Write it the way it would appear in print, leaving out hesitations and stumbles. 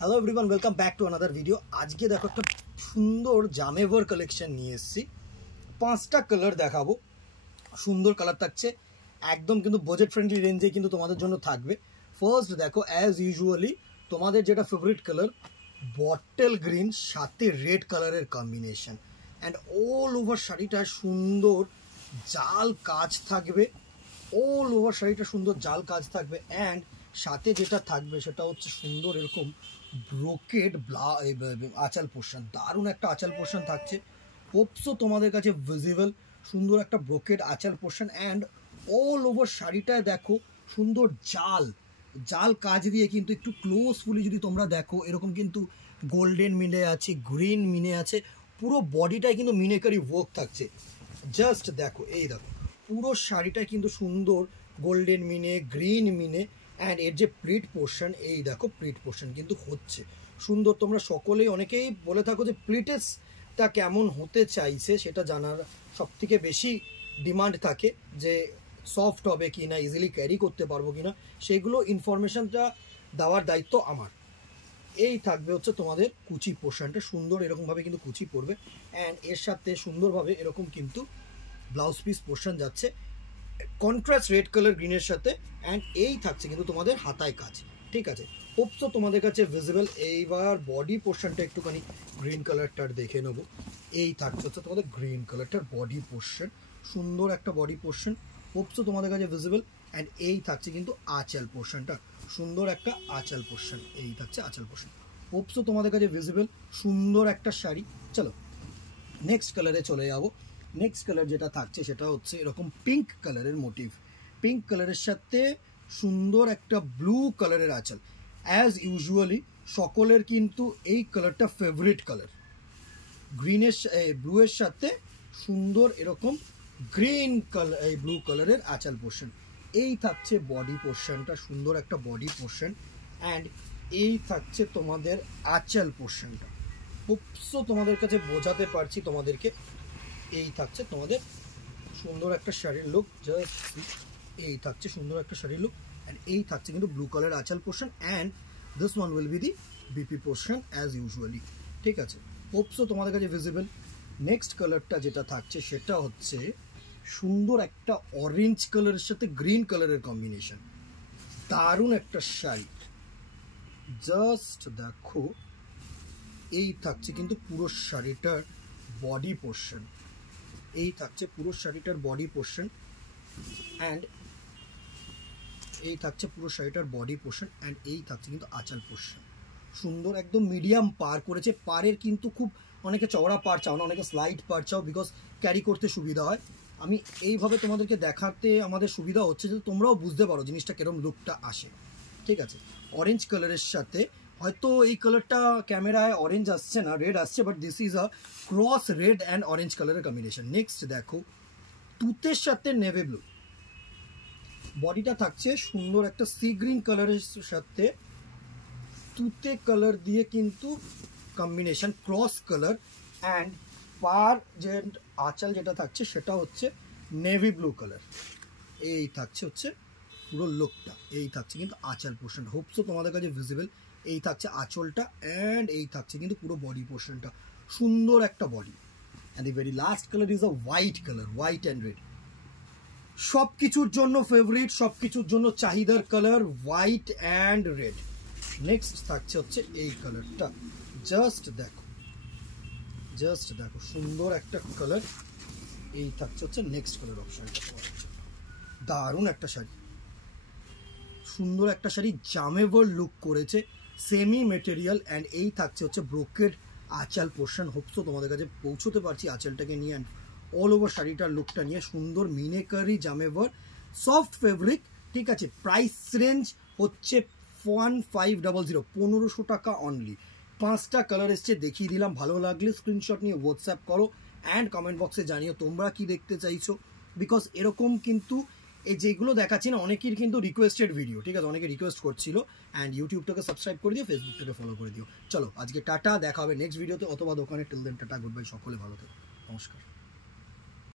Hello everyone, welcome back to another video. আজকে দেখো একটা সুন্দর জামেভার কালেকশন নিয়ে এসেছি। 5টা কালার দেখাবো, সুন্দর কালার থাকছে, একদম কিন্তু বাজেট ফ্রেন্ডলি রেঞ্জে কিন্তু তোমাদের জন্য থাকবে। ফার্স্ট দেখো, অ্যাজ ইউজুয়ালি তোমাদের যেটা ফেভারিট কালার বটল গ্রিন সাথে রেড কালারের কম্বিনেশন, অ্যান্ড অল ওভার শাড়িটা সুন্দর জাল কাজ থাকবে, অল ওভার শাড়িটা সুন্দর জাল কাজ থাকবে। অ্যান্ড সাথে যেটা থাকবে সেটা হচ্ছে সুন্দর এরকম ব্রোকেড আঁচাল পোর্শন, দারুণ একটা আঁচাল পোর্শন থাকছে। হোপসও তোমাদের কাছে ভিজিবল সুন্দর একটা ব্রোকেড আঁচাল পোর্শন, অ্যান্ড অল ওভার শাড়িটায় দেখো সুন্দর জাল জাল কাজ দিয়ে কিন্তু একটু ক্লোজফুলি যদি তোমরা দেখো এরকম কিন্তু গোল্ডেন মিনে আছে, গ্রিন মিনে আছে, পুরো বডিটায় কিন্তু মিনেকারি ওয়ার্ক থাকছে। জাস্ট দেখো, এই দেখো পুরো শাড়িটায় কিন্তু সুন্দর গোল্ডেন মিনে, গ্রিন মিনে, অ্যান্ড এর যে প্লিট পোর্শন, এই দেখো প্লিট পোর্শন কিন্তু হচ্ছে সুন্দর। তোমরা সকলেই অনেকেই বলে থাকো যে প্লিটেসটা কেমন হতে চাইছে, সেটা জানার সবথেকে বেশি ডিমান্ড থাকে যে সফট হবে কি না, ইজিলি ক্যারি করতে পারবো কি না, সেগুলো ইনফরমেশনটা দেওয়ার দায়িত্ব আমার। এই থাকবে হচ্ছে তোমাদের কুচি পোর্শনটা, সুন্দর এরকমভাবে কিন্তু কুচি পড়বে, অ্যান্ড এর সাথে সুন্দরভাবে এরকম কিন্তু ব্লাউজ পিস পোর্শন যাচ্ছে কন্ট্রাস্ট রেড কালার গ্রিনের সাথে, অ্যান্ড এই থাকছে কিন্তু তোমাদের হাতায় কাজ। ঠিক আছে, হোপসো তোমাদের কাছে ভিজিবল। এইবার বডি পোর্শনটা একটুখানি গ্রিন কালারটার দেখে নেবো। এই থাকছে হচ্ছে তোমাদের গ্রিন কালারটার বডি পোর্শন, সুন্দর একটা বডি পোর্শন, হোপসো তোমাদের কাছে ভিজিবল। অ্যান্ড এই থাকছে কিন্তু আঁচাল পোর্শনটা, সুন্দর একটা আঁচাল পোর্শন, এই থাকছে আঁচাল পোর্শন, হোপসো তোমাদের কাছে ভিজিবল। সুন্দর একটা শাড়ি। চলো নেক্সট কালারে চলে যাবো। নেক্সট কালার যেটা থাকছে সেটা হচ্ছে এরকম পিঙ্ক কালারের মোটিভ, পিঙ্ক কালারের সাথে সুন্দর একটা ব্লু কালারের আঁচল। অ্যাজ ইউজুয়ালি সকলের কিন্তু এই কালারটা ফেভারিট কালার, গ্রিনের ব্লুয়ের সাথে সুন্দর এরকম গ্রিন কালার, এই ব্লু কালারের আঁচল পোর্শন। এই থাকছে বডি পোর্শনটা, সুন্দর একটা বডি পোর্শন, অ্যান্ড এই থাকছে তোমাদের আঁচল পোর্শনটা। হোপসো তোমাদের কাছে বোঝাতে পারছি তোমাদেরকে। এই থাকছে তোমাদের সুন্দর একটা শাড়ির লুক, জাস্ট এই থাকছে সুন্দর একটা শাড়ির লুক, অ্যান্ড এই থাকছে কিন্তু ব্লু কালার আঁচল portion, and this one will be the BP portion as usually. ঠিক আছে, হোপসো তোমাদের কাছে ভিজিবল। নেক্সট কালারটা যেটা থাকছে সেটা হচ্ছে সুন্দর একটা অরেঞ্জ কালারের সাথে গ্রিন কালারের কম্বিনেশন, দারুণ একটা শাড়ি। জাস্ট দেখো, এই থাকছে কিন্তু পুরো শাড়িটার বডি পোর্শন, এই থাকছে পুরো শাড়িটার বডি পোর্শন, অ্যান্ড এই থাকছে পুরো শাড়িটার বডি পোর্শন, অ্যান্ড এই থাকছে কিন্তু আঁচল পোর্শন। সুন্দর একদম মিডিয়াম পার করেছে, পারের কিন্তু খুব অনেকে চওড়া পার চাও না, অনেকে স্লাইড পার চাও, বিকজ ক্যারি করতে সুবিধা হয়। আমি এইভাবে তোমাদেরকে দেখাতে আমাদের সুবিধা হচ্ছে যে তোমরাও বুঝতে পারো জিনিসটা কিরকম লুকটা আসে। ঠিক আছে, অরেঞ্জ কালারের সাথে, হয়তো এই কালারটা ক্যামেরায় অরেঞ্জ আসছে না, রেড আসছে, but this is a cross red and orange কালারের কম্বিনেশন। নেক্সট দেখো, তুতের সাথে নেভি ব্লু, বডিটা থাকছে সুন্দর একটা সি গ্রিন কালারের সাথে তুতে কালার দিয়ে কিন্তু কম্বিনেশন, ক্রস কালার, অ্যান্ড পার যে আঁচল যেটা থাকছে সেটা হচ্ছে নেভি ব্লু কালার। এই থাকছে হচ্ছে পুরো লুকটা, এই থাকছে কিন্তু আঁচল পোর্শন, হোপসো তোমাদের কাছে ভিজিবল। এই থাকছে আঁচলটা, অ্যান্ড এই থাকছে কিন্তু পুরো বডি পোর্শনটা, সুন্দর একটা body. And the very last colour is a white colour, white and red, সব কিছুর জন্য ফেভারিট, সব কিছুর জন্য চাহিদার colour, white and red. Next থাকছে হচ্ছে এই কালারটা, জাস্ট দেখো, জাস্ট দেখো সুন্দর একটা কালার। এই থাকছে হচ্ছে নেক্সট কালার অপশনটা, দারুণ একটা শাড়ি, সুন্দর একটা শাড়ি, জামেভার লুক করেছে, সেমি মেটেরিয়াল, অ্যান্ড এই থাকছে হচ্ছে ব্রোকেড আঁচল পোর্শন। হোপসো তোমাদের কাছে পৌঁছতে পারছি আঁচলটাকে নিয়ে, অ্যান্ড অল ওভার শাড়িটার লুকটা নিয়ে সুন্দর মিনেকারি জামেভার সফট ফেব্রিক। ঠিক আছে, প্রাইস রেঞ্জ হচ্ছে 1500, 1500 টাকা অনলি। 5টা কালার এসছে, দেখিয়ে দিলাম, ভালো লাগলে স্ক্রিনশট নিয়ে হোয়াটসঅ্যাপ করো, অ্যান্ড কমেন্ট বক্সে জানিও তোমরা কি দেখতে চাইছো, বিকজ এরকম কিন্তু এই যেগুলো দেখাচ্ছি না অনেকের কিন্তু রিকোয়েস্টেড ভিডিও। ঠিক আছে, অনেকে রিকোয়েস্ট করছিল, অ্যান্ড ইউটিউবটাকে সাবস্ক্রাইব করে দিও, ফেসবুকটাকে ফলো করে দিও। চলো আজকে টাটা, দেখা হবে নেক্সট ভিডিওতে অথবা দোকানে। Till then tata, good bye, সকলে ভালো থেকো, নমস্কার।